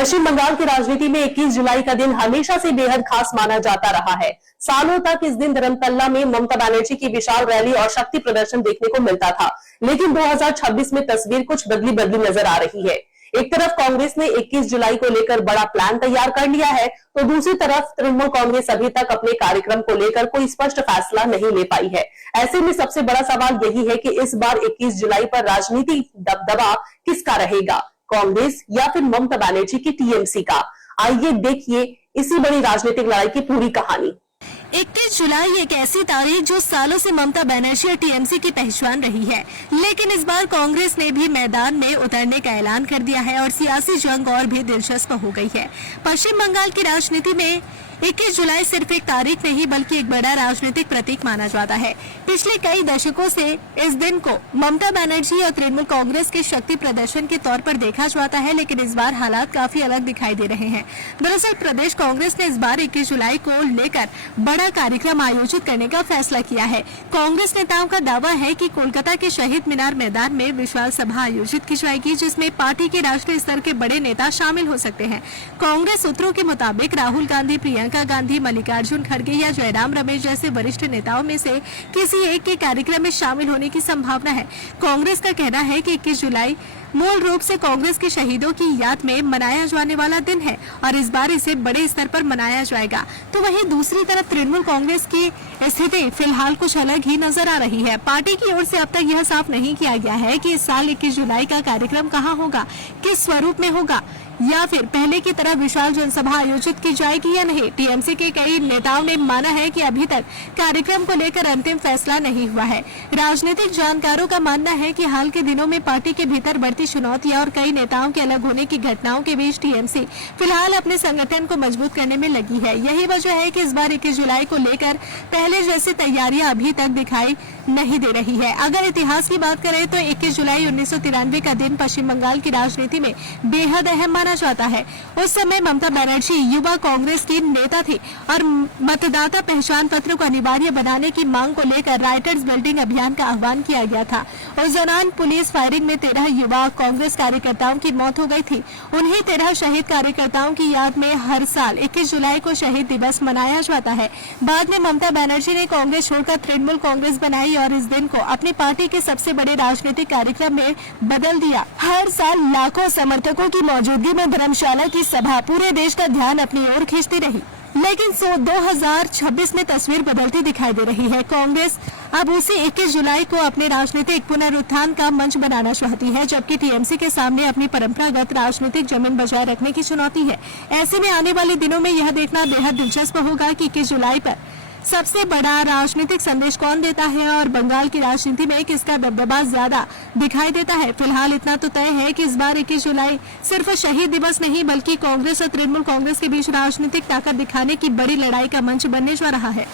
पश्चिम बंगाल की राजनीति में 21 जुलाई का दिन हमेशा से बेहद खास माना जाता रहा है। सालों तक इस दिन धर्मतल्ला में ममता बनर्जी की विशाल रैली और शक्ति प्रदर्शन देखने को मिलता था, लेकिन 2026 में तस्वीर कुछ बदली बदली नजर आ रही है। एक तरफ कांग्रेस ने 21 जुलाई को लेकर बड़ा प्लान तैयार कर लिया है, तो दूसरी तरफ तृणमूल कांग्रेस अभी तक अपने कार्यक्रम को लेकर कोई स्पष्ट फैसला नहीं ले पाई है। ऐसे में सबसे बड़ा सवाल यही है कि इस बार 21 जुलाई पर राजनीतिक दबदबा किसका रहेगा, कांग्रेस या फिर ममता बनर्जी की टीएमसी का। आइए देखिए इसी बड़ी राजनीतिक लड़ाई की पूरी कहानी। 21 जुलाई एक ऐसी तारीख जो सालों से ममता बनर्जी और टीएमसी की पहचान रही है, लेकिन इस बार कांग्रेस ने भी मैदान में उतरने का ऐलान कर दिया है और सियासी जंग और भी दिलचस्प हो गई है। पश्चिम बंगाल की राजनीति में 21 जुलाई सिर्फ एक तारीख नहीं बल्कि एक बड़ा राजनीतिक प्रतीक माना जाता है। पिछले कई दशकों से इस दिन को ममता बनर्जी और तृणमूल कांग्रेस के शक्ति प्रदर्शन के तौर पर देखा जाता है, लेकिन इस बार हालात काफी अलग दिखाई दे रहे हैं। दरअसल प्रदेश कांग्रेस ने इस बार 21 जुलाई को लेकर बड़ा कार्यक्रम आयोजित करने का फैसला किया है। कांग्रेस नेताओं का दावा है कि कोलकाता के शहीद मीनार मैदान में विशाल सभा आयोजित की जाएगी, जिसमें पार्टी के राष्ट्रीय स्तर के बड़े नेता शामिल हो सकते हैं। कांग्रेस सूत्रों के मुताबिक राहुल गांधी, प्रियंका गांधी, मल्लिकार्जुन खड़गे या जयराम रमेश जैसे वरिष्ठ नेताओं में से किसी एक के कार्यक्रम में शामिल होने की संभावना है। कांग्रेस का कहना है कि 21 जुलाई मूल रूप से कांग्रेस के शहीदों की याद में मनाया जाने वाला दिन है और इस बार इसे बड़े स्तर पर मनाया जाएगा। तो वहीं दूसरी तरफ तृणमूल कांग्रेस की स्थिति फिलहाल कुछ अलग ही नजर आ रही है। पार्टी की ओर से अब तक यह साफ नहीं किया गया है कि इस साल 21 जुलाई का कार्यक्रम कहां होगा, किस स्वरूप में होगा, या फिर पहले की तरह विशाल जनसभा आयोजित की जाएगी या नहीं। टीएमसी के कई नेताओं ने माना है कि अभी तक कार्यक्रम को लेकर अंतिम फैसला नहीं हुआ है। राजनीतिक जानकारों का मानना है कि हाल के दिनों में पार्टी के भीतर बढ़ती चुनौतियां और कई नेताओं के अलग होने की घटनाओं के बीच टीएमसी फिलहाल अपने संगठन को मजबूत करने में लगी है। यही वजह है कि इस बार 21 जुलाई को लेकर पहले जैसी तैयारियां अभी तक दिखाई नहीं दे रही है। अगर इतिहास की बात करें तो 21 जुलाई 1993 का दिन पश्चिम बंगाल की राजनीति में बेहद अहम माना जाता है। उस समय ममता बनर्जी युवा कांग्रेस की नेता थी और मतदाता पहचान पत्र को अनिवार्य बनाने की मांग को लेकर राइटर्स बिल्डिंग अभियान का आह्वान किया गया था। उस दौरान पुलिस फायरिंग में 13 युवा कांग्रेस कार्यकर्ताओं की मौत हो गई थी। उन्हीं 13 शहीद कार्यकर्ताओं की याद में हर साल 21 जुलाई को शहीद दिवस मनाया जाता है। बाद में ममता बनर्जी ने कांग्रेस छोड़कर तृणमूल कांग्रेस बनाई और इस दिन को अपनी पार्टी के सबसे बड़े राजनीतिक कार्यक्रम में बदल दिया। हर साल लाखों समर्थकों की मौजूदगी में धर्मशाला की सभा पूरे देश का ध्यान अपनी ओर खींचती रही, लेकिन 2026 में तस्वीर बदलती दिखाई दे रही है। कांग्रेस अब उसी 21 जुलाई को अपने राजनीतिक पुनरुत्थान का मंच बनाना चाहती है, जबकि टीएमसी के सामने अपनी परंपरागत राजनीतिक जमीन बचाए रखने की चुनौती है। ऐसे में आने वाले दिनों में यह देखना बेहद दिलचस्प होगा कि 21 जुलाई पर सबसे बड़ा राजनीतिक संदेश कौन देता है और बंगाल की राजनीति में किसका दबदबा ज्यादा दिखाई देता है। फिलहाल इतना तो तय है कि इस बार 21 जुलाई सिर्फ शहीद दिवस नहीं बल्कि कांग्रेस और तृणमूल कांग्रेस के बीच राजनीतिक ताकत दिखाने की बड़ी लड़ाई का मंच बनने जा रहा है।